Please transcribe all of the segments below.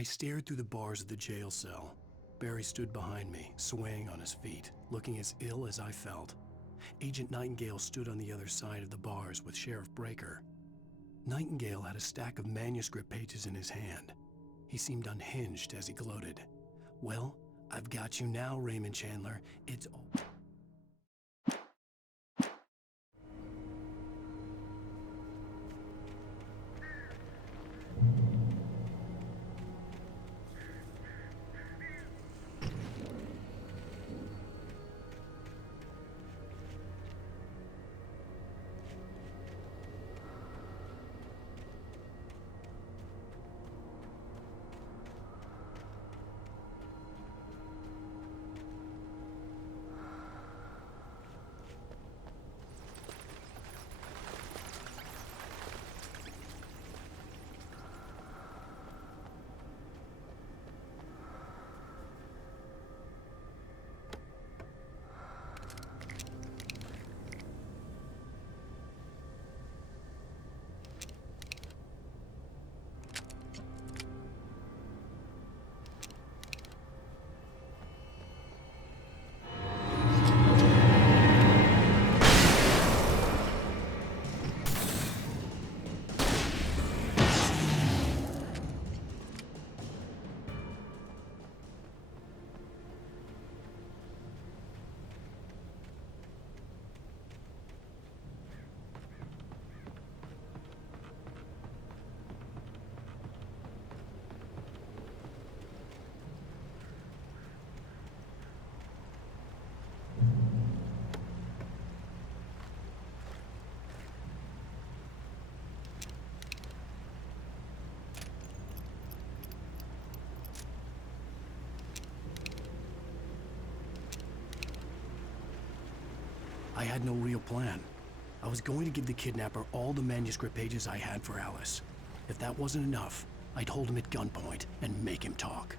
I stared through the bars of the jail cell. Barry stood behind me, swaying on his feet, looking as ill as I felt. Agent Nightingale stood on the other side of the bars with Sheriff Breaker. Nightingale had a stack of manuscript pages in his hand. He seemed unhinged as he gloated. Well, I've got you now, Raymond Chandler. It's all... I had no real plan. I was going to give the kidnapper all the manuscript pages I had for Alice. If that wasn't enough, I'd hold him at gunpoint and make him talk.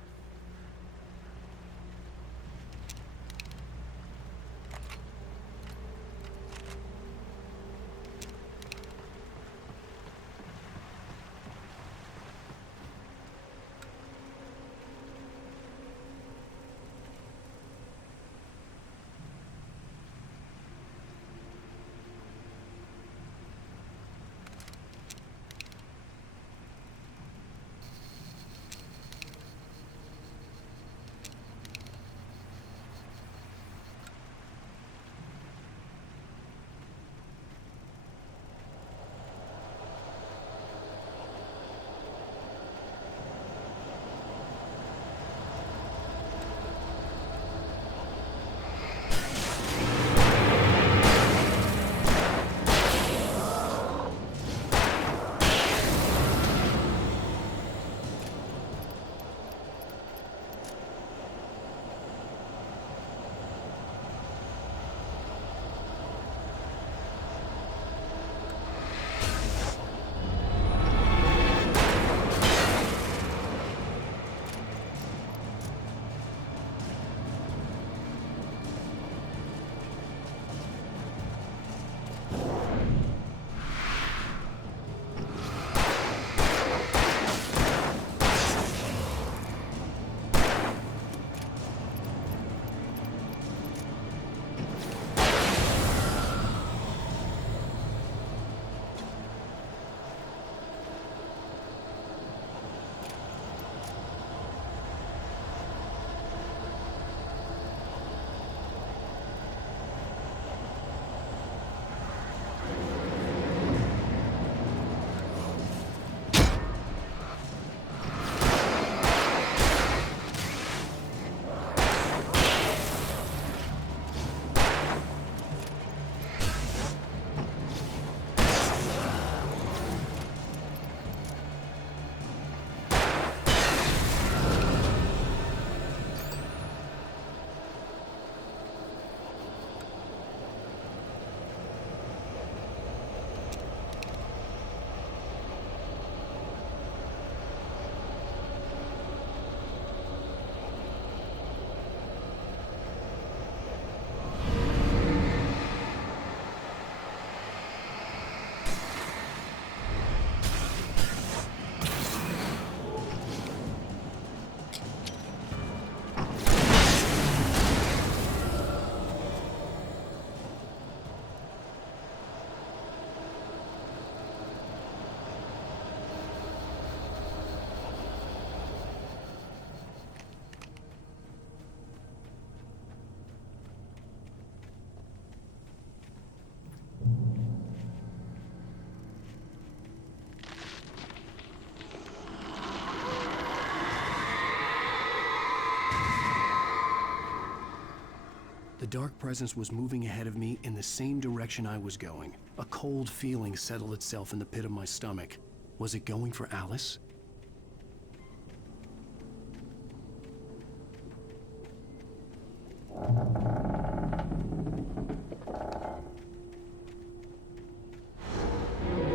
The dark presence was moving ahead of me in the same direction I was going. A cold feeling settled itself in the pit of my stomach. Was it going for Alice?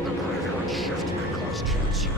The graveyard shift may cause cancer.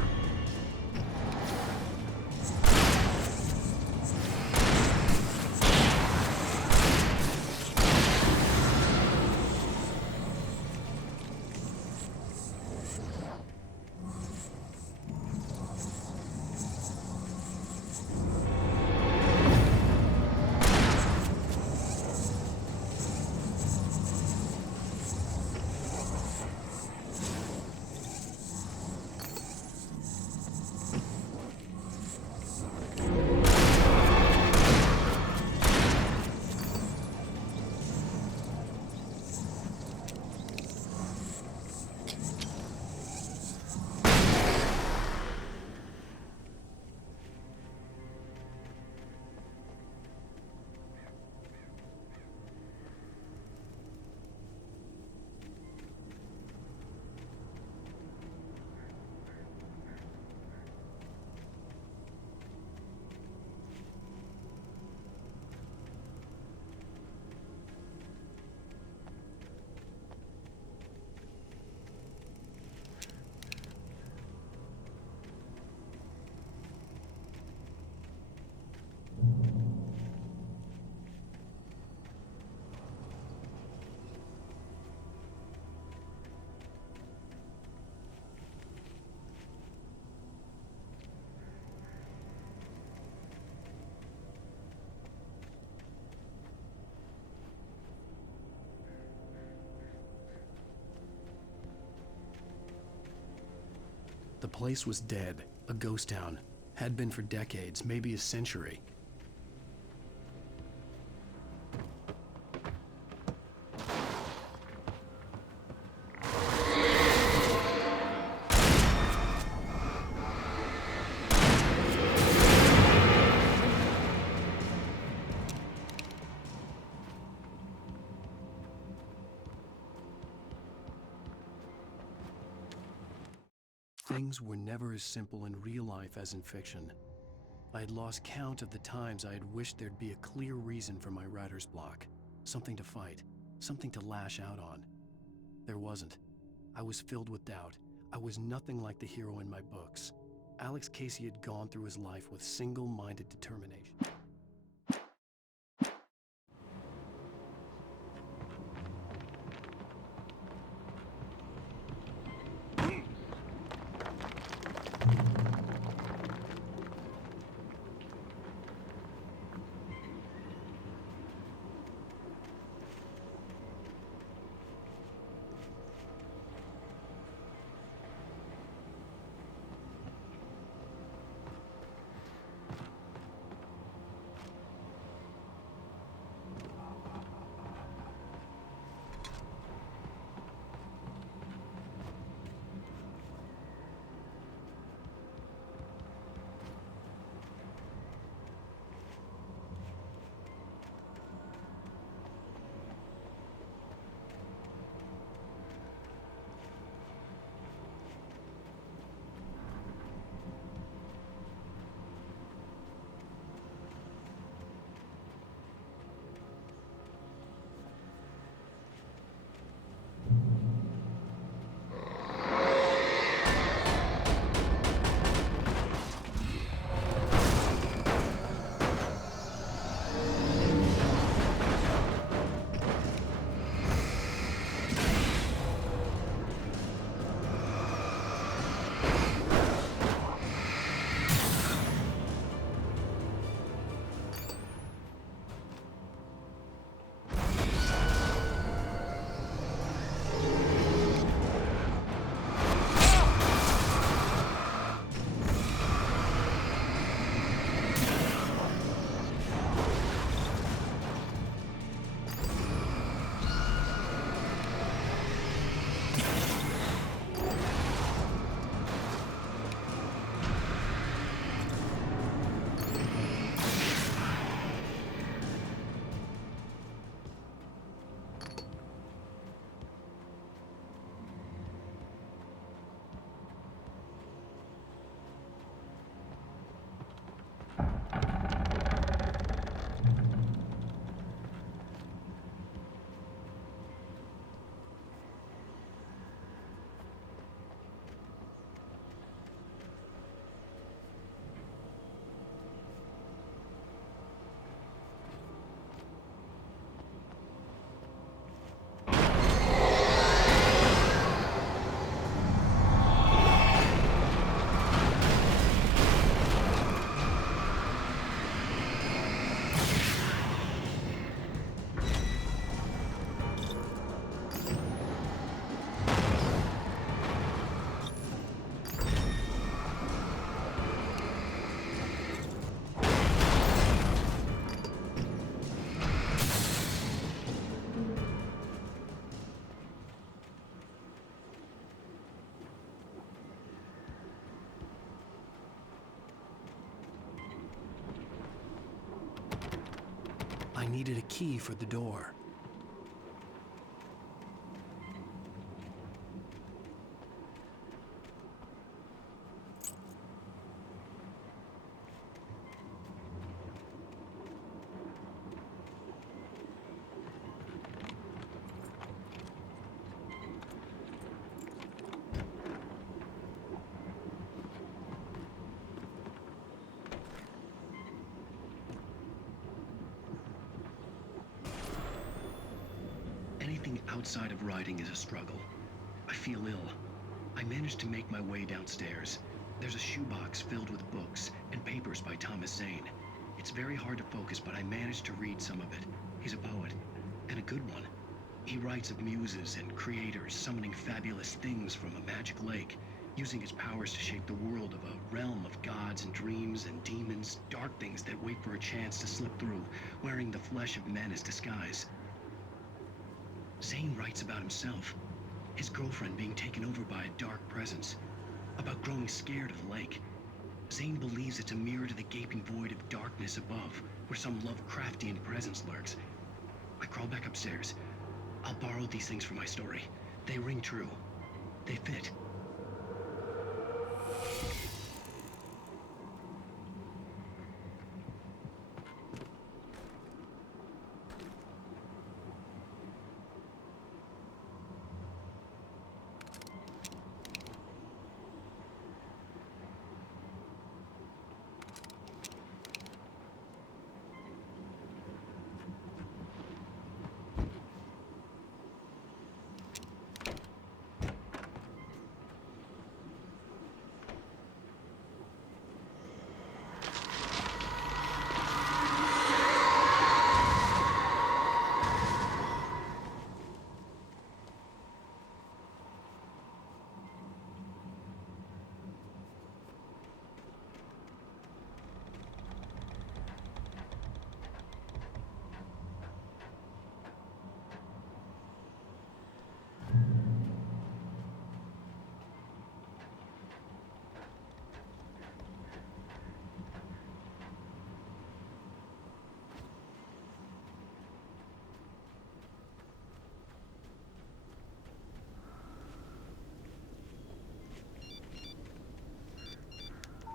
The place was dead, a ghost town. Had been for decades, maybe a century. Things were never as simple in real life as in fiction. I had lost count of the times I had wished there'd be a clear reason for my writer's block. Something to fight, something to lash out on. There wasn't. I was filled with doubt. I was nothing like the hero in my books. Alex Casey had gone through his life with single-minded determination. needed a key for the door. Anything outside of writing is a struggle. I feel ill. I managed to make my way downstairs. There's a shoebox filled with books and papers by Thomas Zane. It's very hard to focus, but I managed to read some of it. He's a poet, and a good one. He writes of muses and creators summoning fabulous things from a magic lake, using his powers to shape the world of a realm of gods and dreams and demons, dark things that wait for a chance to slip through, wearing the flesh of men as disguise. Zane writes about himself, his girlfriend being taken over by a dark presence, about growing scared of the lake. Zane believes it's a mirror to the gaping void of darkness above, where some Lovecraftian presence lurks. I crawl back upstairs. I'll borrow these things for my story. They ring true. They fit.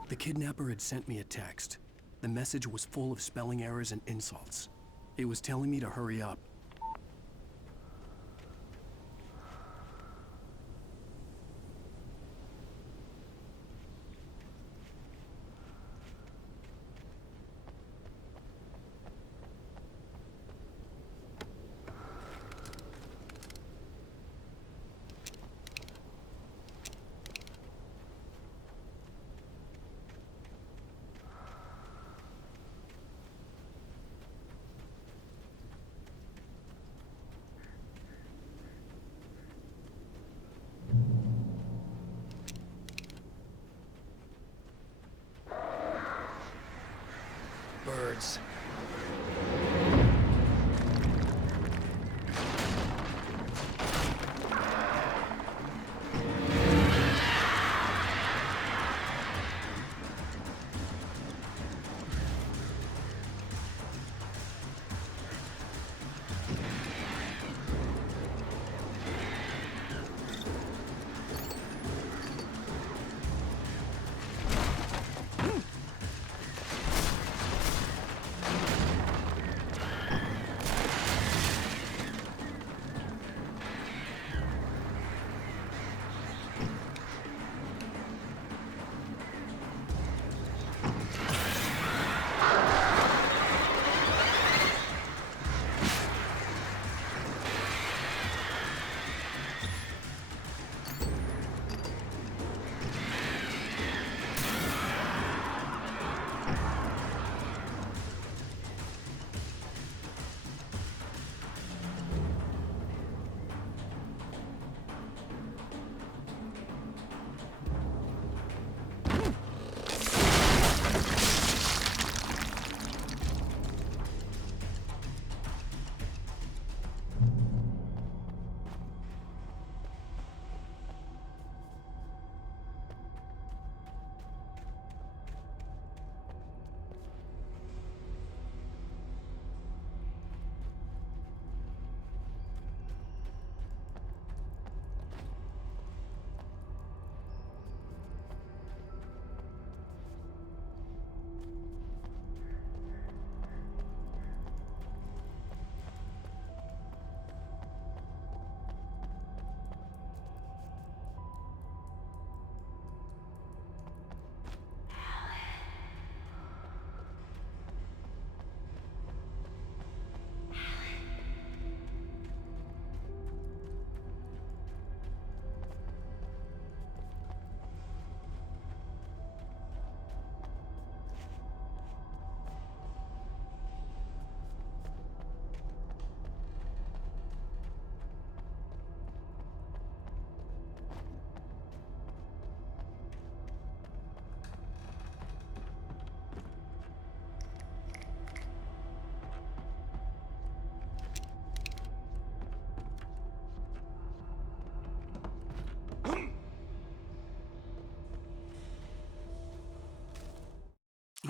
The kidnapper had sent me a text. The message was full of spelling errors and insults. It was telling me to hurry up.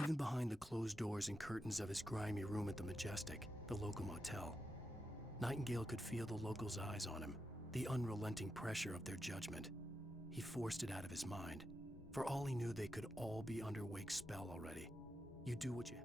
Even behind the closed doors and curtains of his grimy room at the Majestic, the local motel, Nightingale could feel the locals' eyes on him, the unrelenting pressure of their judgment. He forced it out of his mind. For all he knew, they could all be under Wake's spell already. You do what you...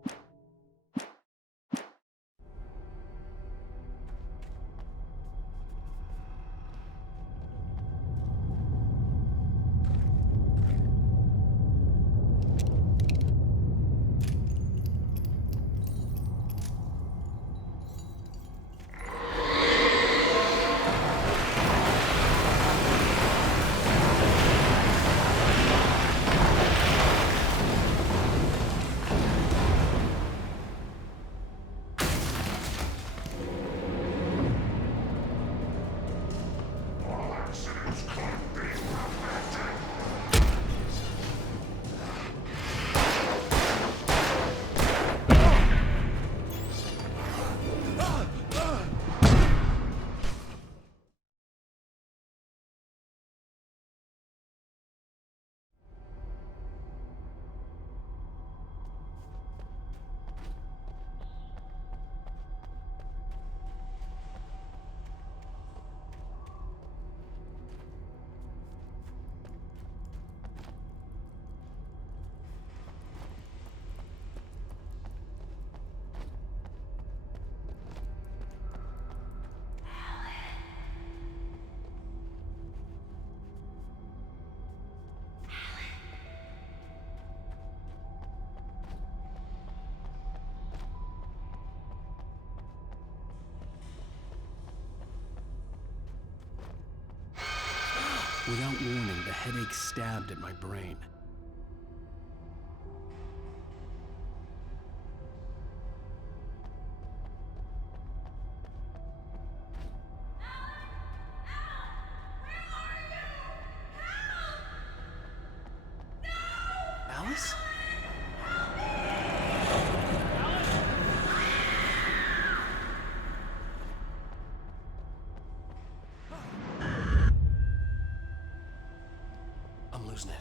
Without warning, the headache stabbed at my brain. Alice? I'm losing it.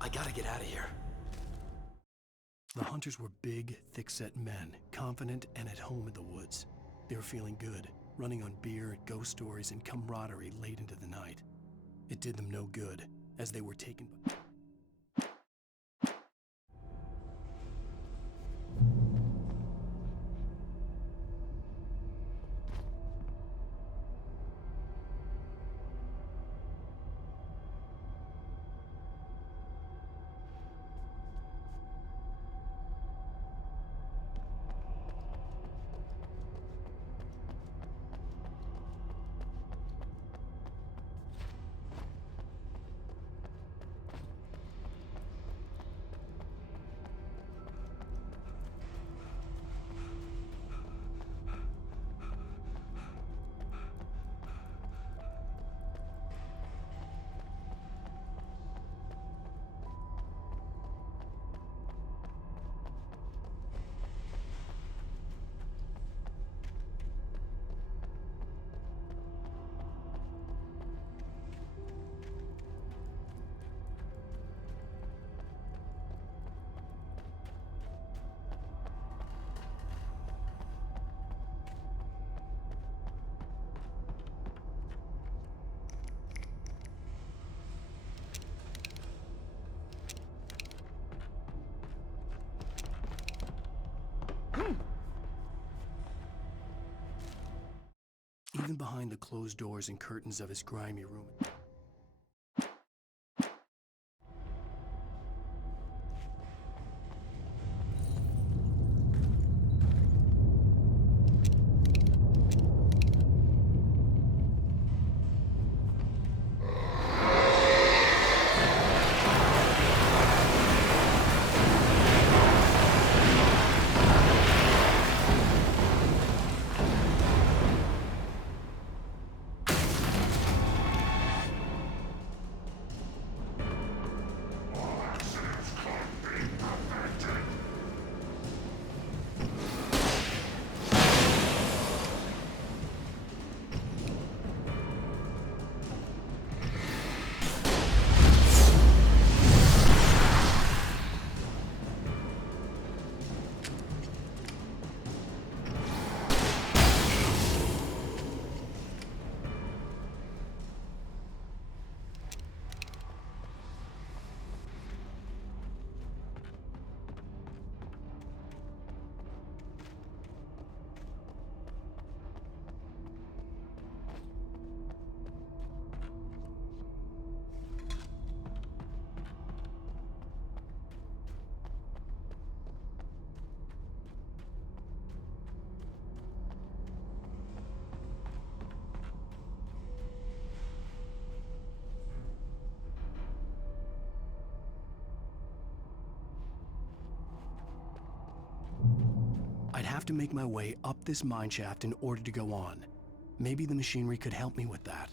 I gotta get out of here. The hunters were big, thick-set men, confident and at home in the woods. They were feeling good, running on beer, ghost stories, and camaraderie late into the night. It did them no good, as they were taken by... Even behind the closed doors and curtains of his grimy room. have to make my way up this mine shaft in order to go on. Maybe the machinery could help me with that.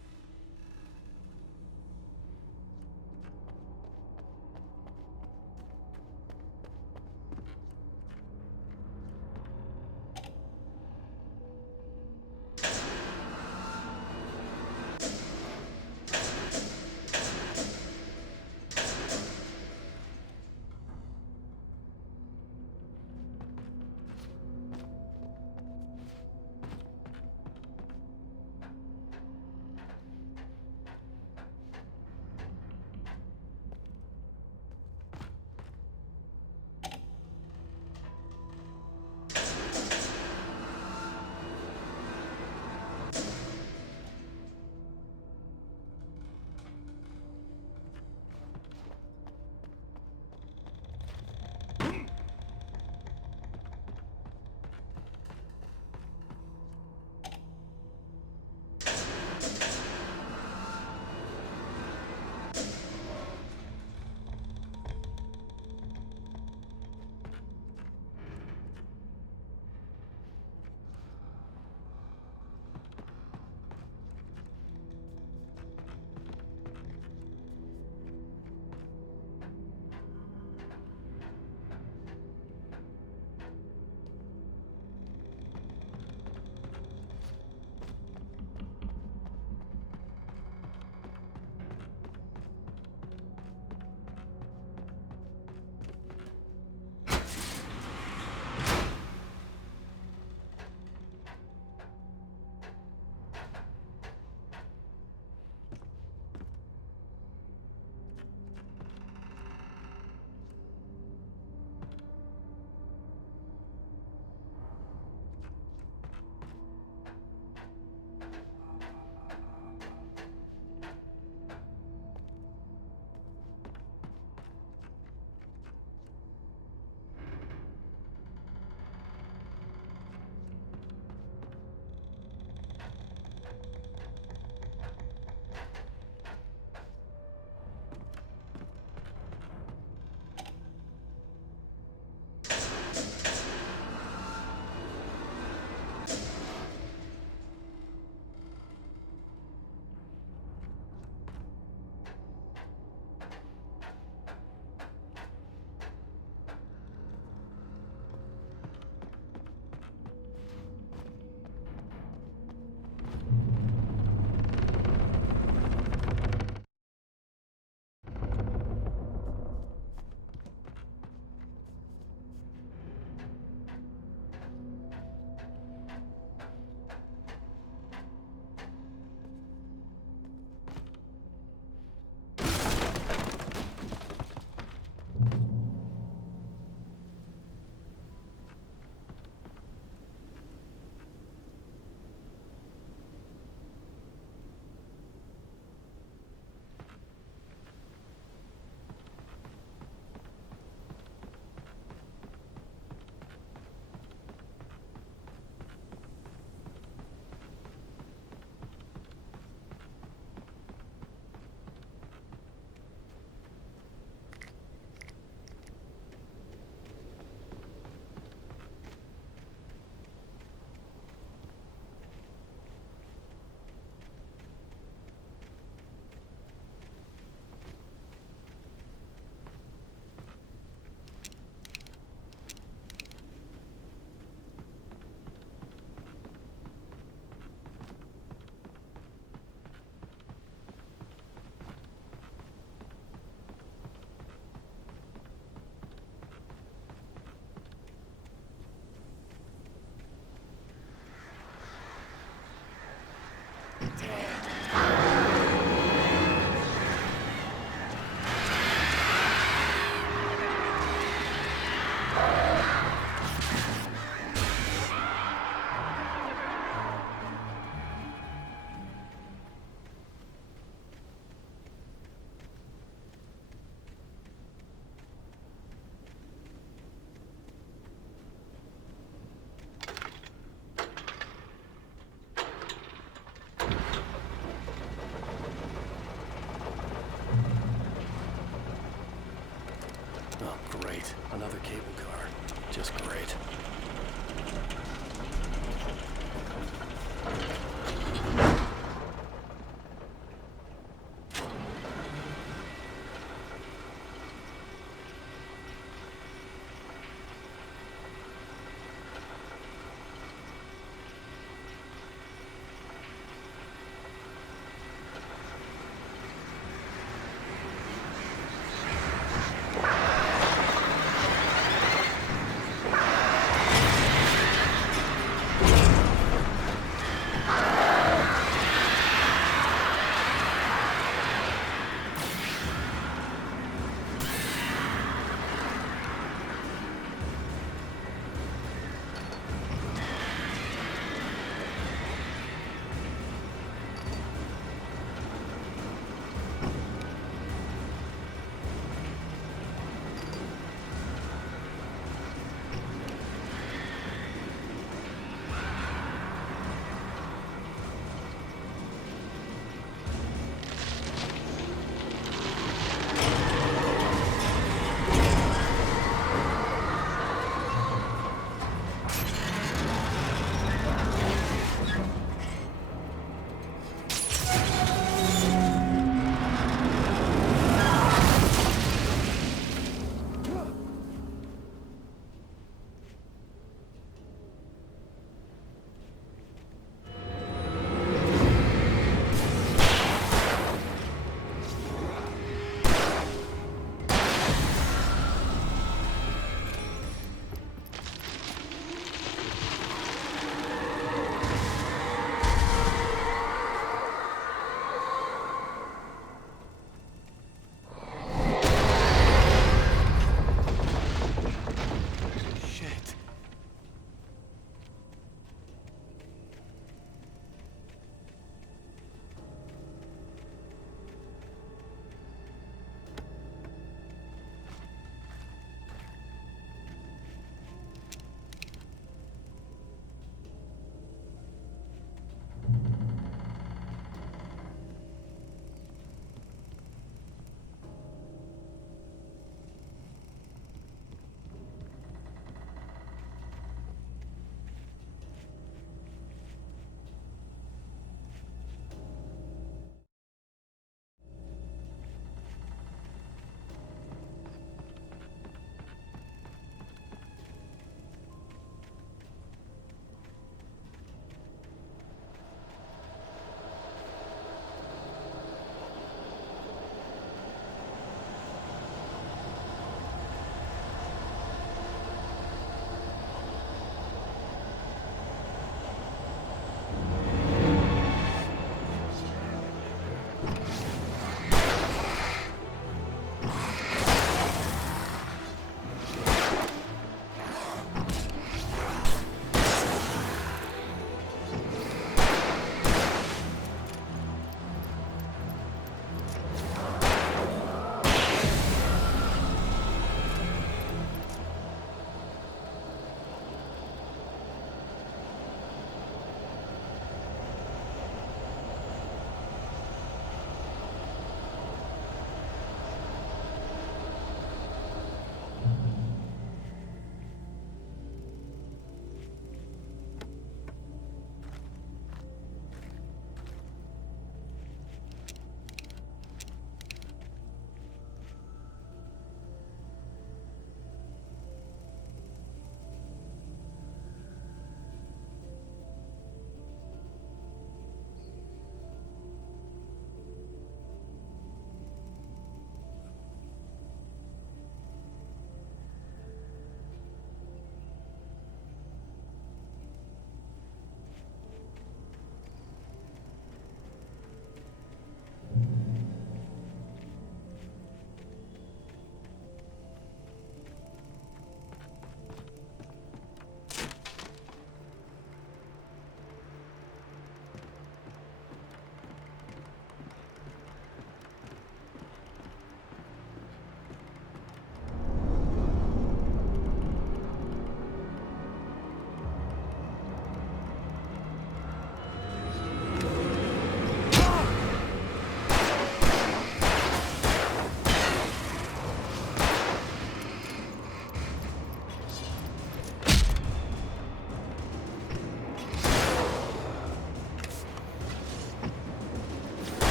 Oh, great. Another cable car. Just great.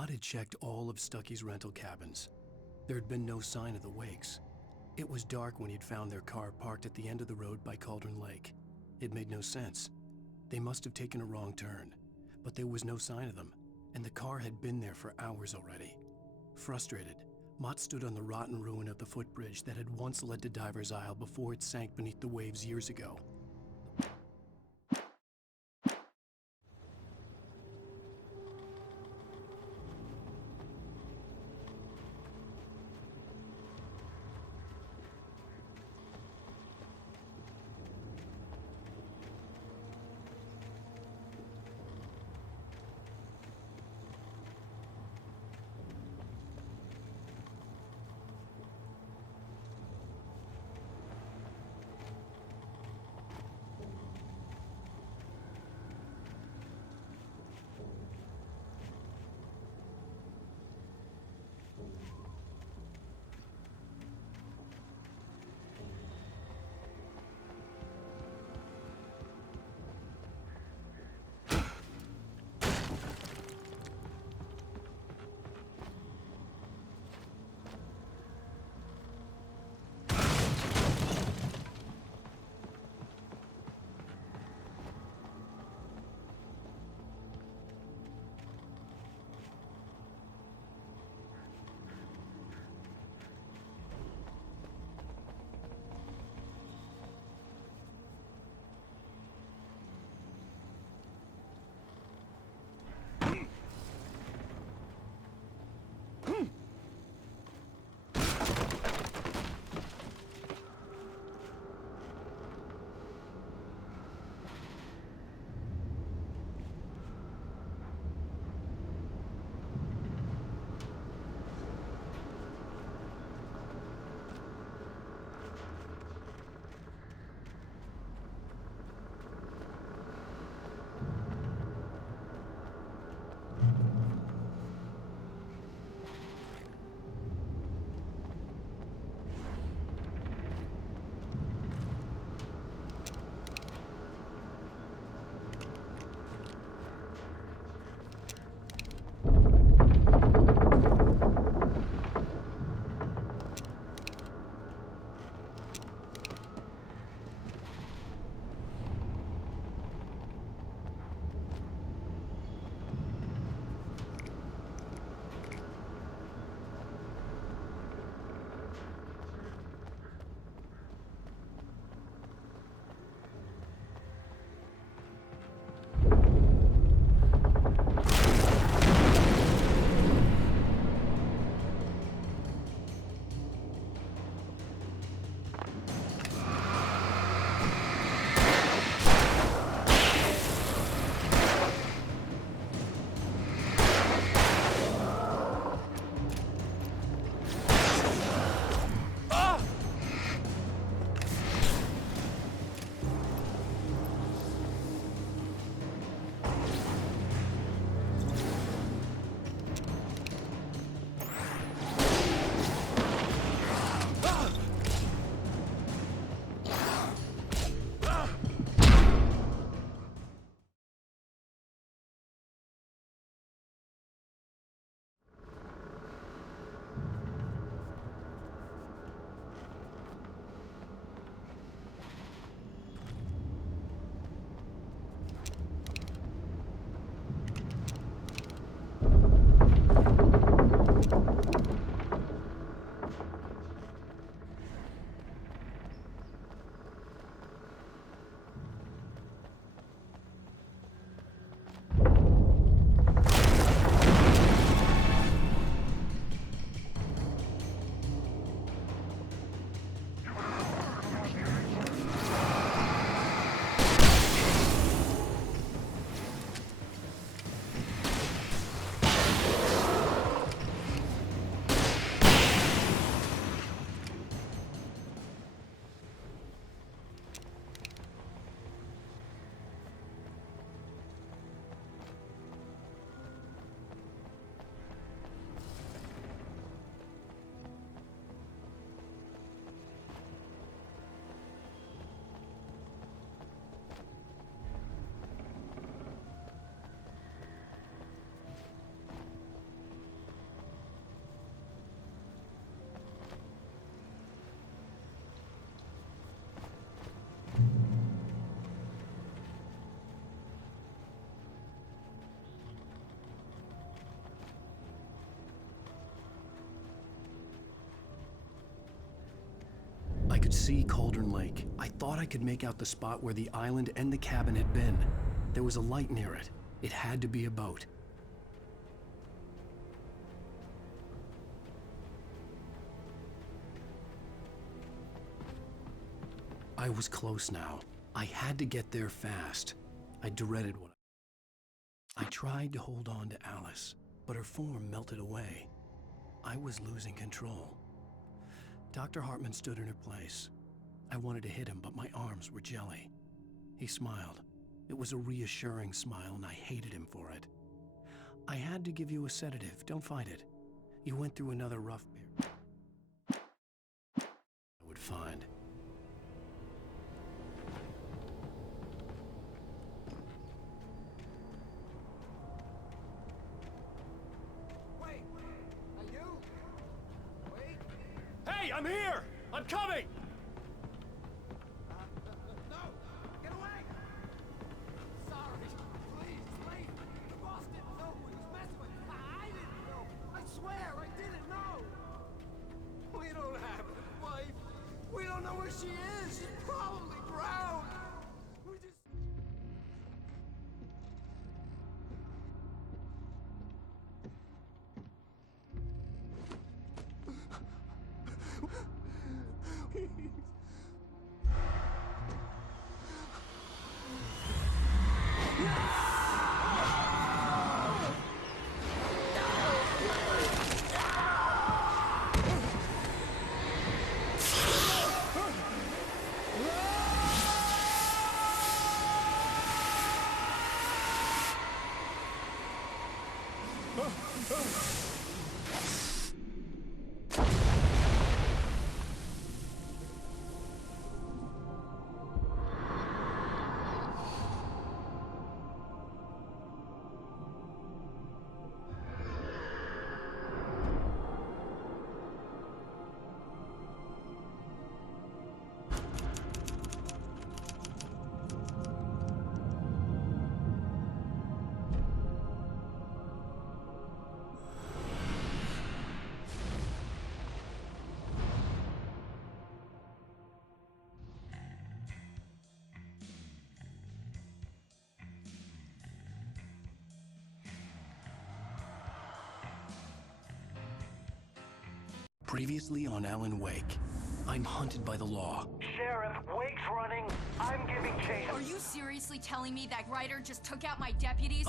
Mott had checked all of Stucky's rental cabins. There had been no sign of the Wakes. It was dark when he'd found their car parked at the end of the road by Cauldron Lake. It made no sense. They must have taken a wrong turn, but there was no sign of them, and the car had been there for hours already. Frustrated, Mott stood on the rotten ruin of the footbridge that had once led to Diver's Isle before it sank beneath the waves years ago. could see Cauldron Lake. I thought I could make out the spot where the island and the cabin had been. There was a light near it. It had to be a boat. I was close now. I had to get there fast. I dreaded what I tried to hold on to Alice, but her form melted away. I was losing control. Dr. Hartman stood in her place. I wanted to hit him, but my arms were jelly. He smiled. It was a reassuring smile, and I hated him for it. I had to give you a sedative. Don't fight it. You went through another rough period. I would find. Wait! Are you? Wait! Hey, I'm here! I'm coming! No! Get away! Sorry. Please, leave. The boss didn't know who he was messing with. I didn't know. I swear, I didn't know. We don't have a wife. We don't know where she is. She's probably drowned. We just... Previously on Alan Wake, I'm hunted by the law. Sheriff, Wake's running. I'm giving chase. Are you seriously telling me that writer just took out my deputies?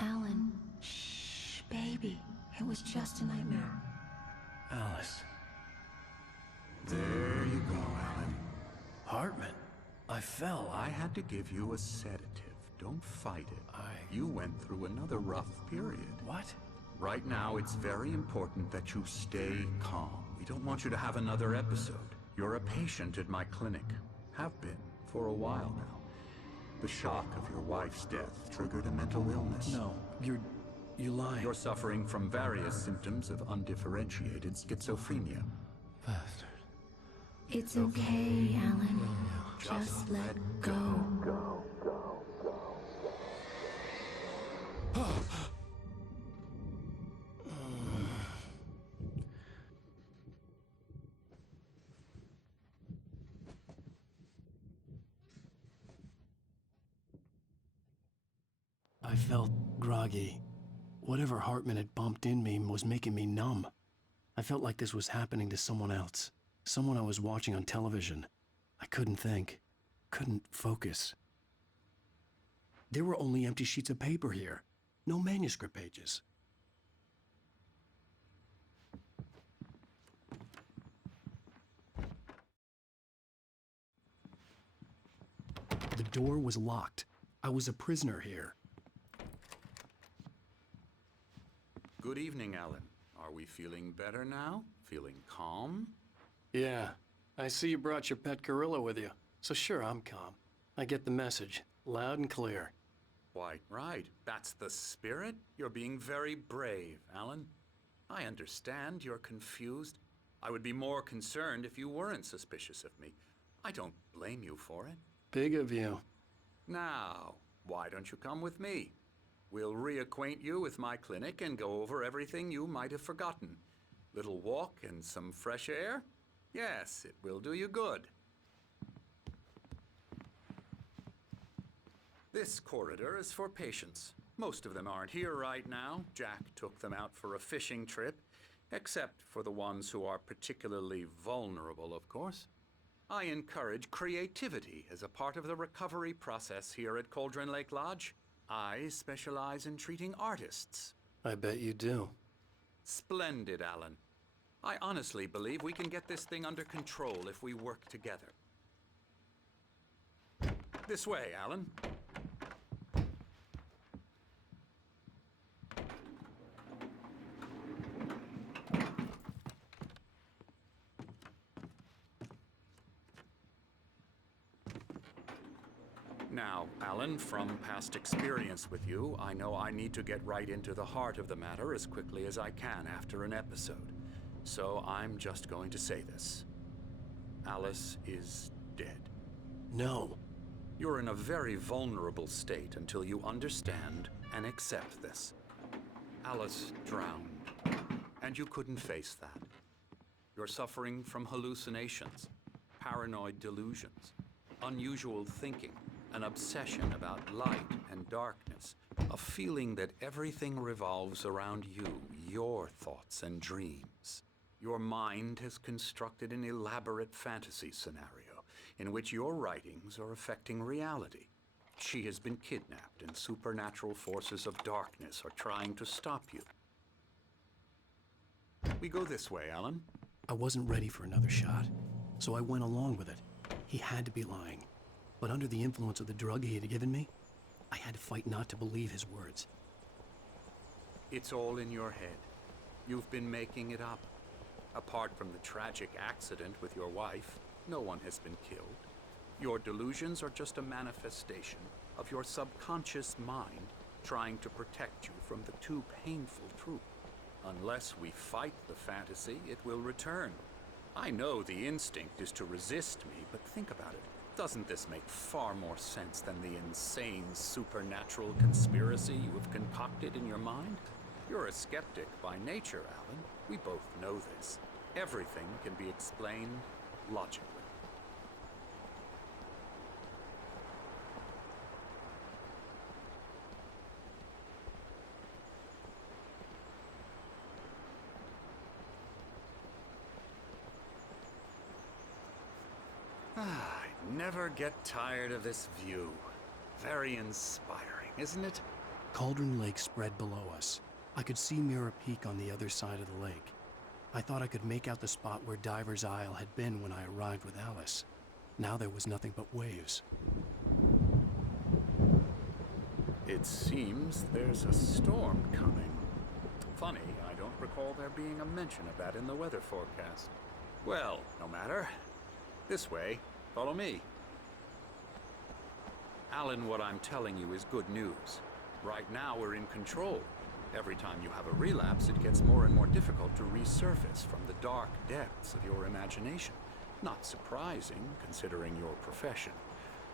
Alan, shh, baby. It was just a nightmare. Alice. There you go, Alan. Hartman. I fell. I had to give you a sedative. Don't fight it. You went through another rough period. What? Right now, it's very important that you stay calm. We don't want you to have another episode. You're a patient at my clinic. Have been for a while now. The shock of your wife's death triggered a mental illness. No, you lying. You're suffering from various symptoms of undifferentiated schizophrenia. Bastard. It's okay, Alan. Just let go. I felt groggy. Whatever Hartman had bumped in me was making me numb. I felt like this was happening to someone else. Someone I was watching on television. I couldn't think. Couldn't focus. There were only empty sheets of paper here. No manuscript pages. The door was locked. I was a prisoner here. Good evening, Alan. Are we feeling better now? Feeling calm? Yeah, I see you brought your pet gorilla with you. So sure, I'm calm. I get the message, loud and clear. Why, right. That's the spirit. You're being very brave, Alan. I understand you're confused. I would be more concerned if you weren't suspicious of me. I don't blame you for it. Big of you. Now, why don't you come with me? We'll reacquaint you with my clinic and go over everything you might have forgotten. Little walk and some fresh air? Yes, it will do you good. This corridor is for patients. Most of them aren't here right now. Jack took them out for a fishing trip, except for the ones who are particularly vulnerable, of course. I encourage creativity as a part of the recovery process here at Cauldron Lake Lodge. I specialize in treating artists. I bet you do. Splendid, Alan. I honestly believe we can get this thing under control if we work together. This way, Alan. Now, Alan, from past experience with you, I know I need to get right into the heart of the matter as quickly as I can after an episode. So I'm just going to say this. Alice is dead. No. You're in a very vulnerable state until you understand and accept this. Alice drowned, and you couldn't face that. You're suffering from hallucinations, paranoid delusions, unusual thinking, an obsession about light and darkness, a feeling that everything revolves around you, your thoughts and dreams. Your mind has constructed an elaborate fantasy scenario in which your writings are affecting reality. She has been kidnapped and supernatural forces of darkness are trying to stop you. We go this way, Alan. I wasn't ready for another shot, so I went along with it. He had to be lying. But under the influence of the drug he had given me, I had to fight not to believe his words. It's all in your head. You've been making it up. Apart from the tragic accident with your wife, no one has been killed. Your delusions are just a manifestation of your subconscious mind trying to protect you from the too painful truth. Unless we fight the fantasy, it will return. I know the instinct is to resist me, but think about it. Doesn't this make far more sense than the insane supernatural conspiracy you have concocted in your mind? You're a skeptic by nature, Alan. We both know this. Everything can be explained logically. I never get tired of this view. Very inspiring, isn't it? Cauldron Lake spread below us. I could see Mirror Peak on the other side of the lake. I thought I could make out the spot where Diver's Isle had been when I arrived with Alice. Now there was nothing but waves. It seems there's a storm coming. Funny, I don't recall there being a mention of that in the weather forecast. Well, no matter. This way. Follow me. Alan, what I'm telling you is good news. Right now we're in control. Every time you have a relapse, it gets more and more difficult to resurface from the dark depths of your imagination. Not surprising, considering your profession.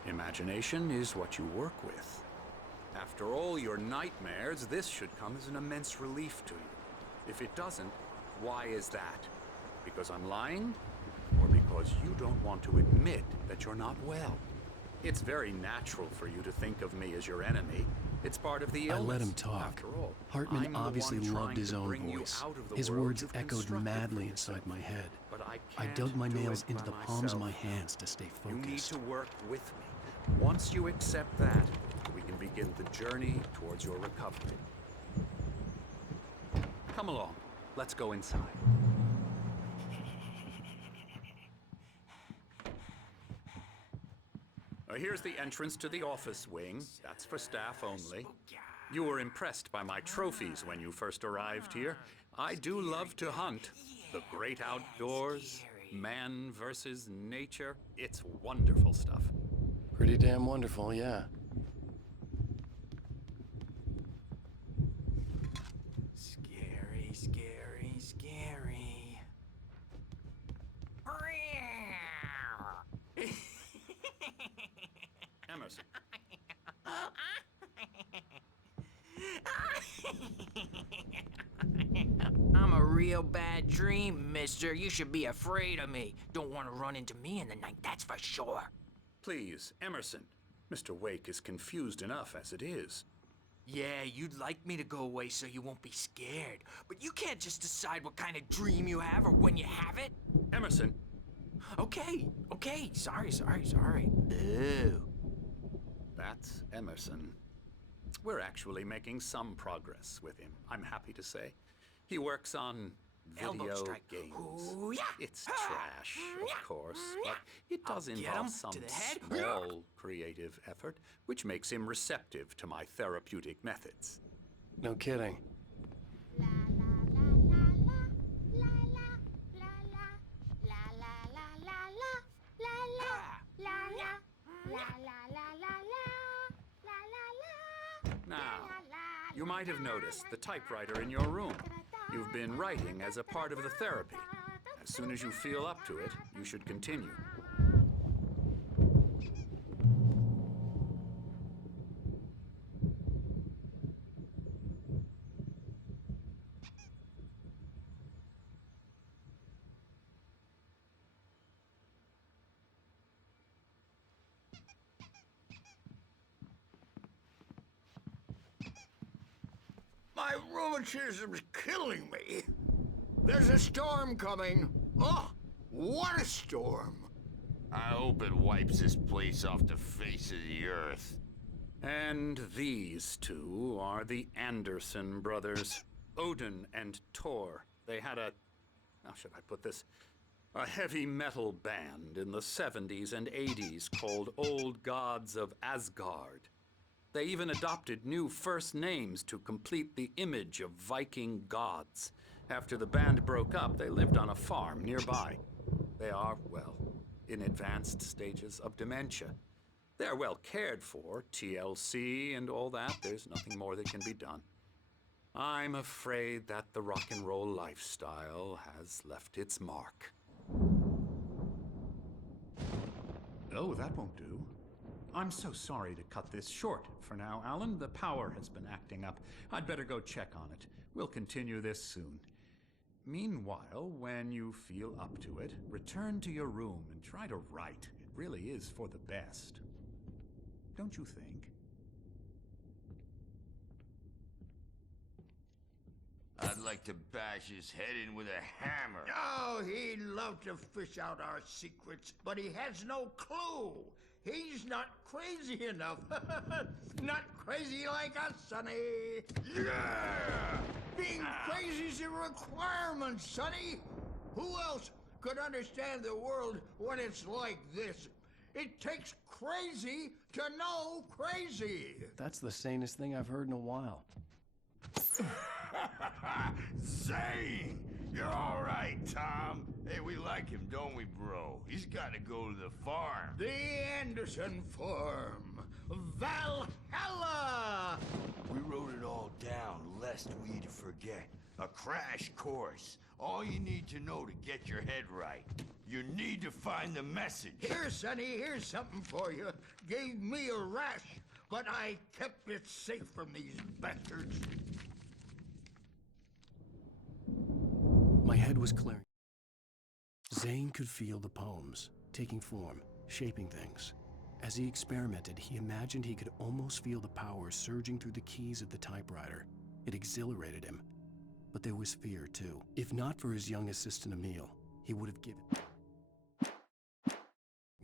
Imagination is what you work with. After all your nightmares, this should come as an immense relief to you. If it doesn't, why is that? Because I'm lying? Or because you don't want to admit that you're not well? It's very natural for you to think of me as your enemy. It's part of the illness. I let him talk. After all, Hartman I'm the obviously one loved trying his to own bring you voice. out of the His world words you've echoed constructed madly for inside yourself. my head. But I can't dug my do nails it into by the palms of my myself. hands to stay You need focused. to work with me. Once you accept that, we can begin the journey towards your recovery. Come along. Let's go inside. Here's the entrance to the office wing. That's for staff only. You were impressed by my trophies when you first arrived here. I do love to hunt. The great outdoors, man versus nature. It's wonderful stuff. Pretty damn wonderful, yeah. Scary, scary, scary. Emerson. I'm a real real bad dream, mister. You should be afraid of me. Don't want to run into me in the night, that's for sure. Please, Emerson. Mr. Wake is confused enough as it is. Yeah, you'd like me to go away so you won't be scared. But you can't just decide what kind of dream you have or when you have it. Emerson! Okay. Sorry. Boo. That's Emerson. We're actually making some progress with him, I'm happy to say. He works on Elbow video strike. games. Ooh, yeah. It's trash, of course, but it does I'll get involve him some to the head. small creative effort, which makes him receptive to my therapeutic methods. No kidding. Now, you might have noticed the typewriter in your room. You've been writing as a part of the therapy. As soon as you feel up to it, you should continue. My rheumatism's killing me. There's a storm coming. Oh, what a storm. I hope it wipes this place off the face of the earth. And these two are the Anderson brothers, Odin and Thor. They had a, how should I put this, a heavy metal band in the 70s and 80s called Old Gods of Asgard. They even adopted new first names to complete the image of Viking gods. After the band broke up, they lived on a farm nearby. They are, well, in advanced stages of dementia. They're well cared for, TLC and all that. There's nothing more that can be done. I'm afraid that the rock and roll lifestyle has left its mark. Oh, that won't do. I'm so sorry to cut this short for now, Alan. The power has been acting up. I'd better go check on it. We'll continue this soon. Meanwhile, when you feel up to it, return to your room and try to write. It really is for the best. Don't you think? I'd like to bash his head in with a hammer. Oh, he'd love to fish out our secrets, but he has no clue. He's not crazy enough. Not crazy like us, Sonny. Yeah! Being crazy's a requirement, Sonny. Who else could understand the world when it's like this? It takes crazy to know crazy. That's the sanest thing I've heard in a while. Zane! You're all right, Tom. Hey, we like him, don't we, bro? He's got to go to the farm. The Anderson Farm. Valhalla! We wrote it all down, lest we forget. A crash course. All you need to know to get your head right. You need to find the message. Here, Sonny, here's something for you. Gave me a rash, but I kept it safe from these bastards. My head was clearing. Zane could feel the poems, taking form, shaping things. As he experimented, he imagined he could almost feel the power surging through the keys of the typewriter. It exhilarated him. But there was fear, too. If not for his young assistant Emil, he would have given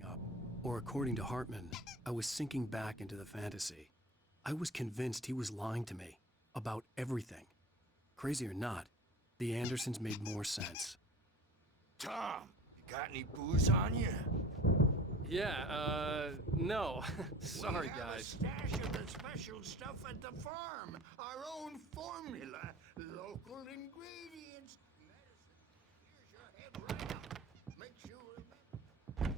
up. Or according to Hartman, I was sinking back into the fantasy. I was convinced he was lying to me about everything. Crazy or not, the Andersons made more sense. Tom, you got any booze on you? Yeah, no. Sorry, we have guys. a stash of the special stuff at the farm. Our own formula. Local ingredients. Medicine. Here's your head right up. Makes you remember.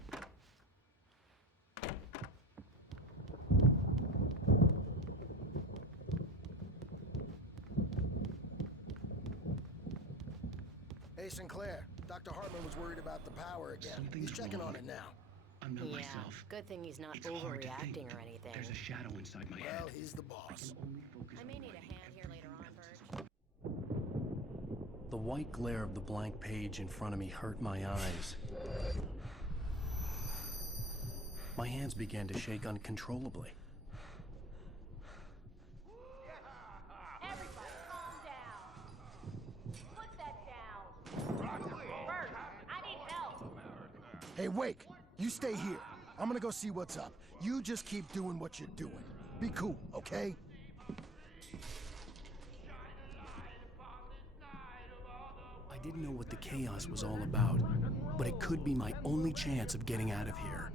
Hey, Sinclair. Dr. Hartman was worried about the power again. Something's He's checking wrong. on it now. I'm not Yeah, myself. good thing he's not It's hard to think. overreacting or anything. There's a shadow inside my head. Well, he's the I boss. can only focus I on may need a writing hand and here later everything on, melts. Bert. The white glare of the blank page in front of me hurt my eyes. My hands began to shake uncontrollably. Everybody calm down. Put that down. Bert, I need help. Hey, Wake, you stay here. I'm gonna go see what's up. You just keep doing what you're doing. Be cool, okay? I didn't know what the chaos was all about, but it could be my only chance of getting out of here.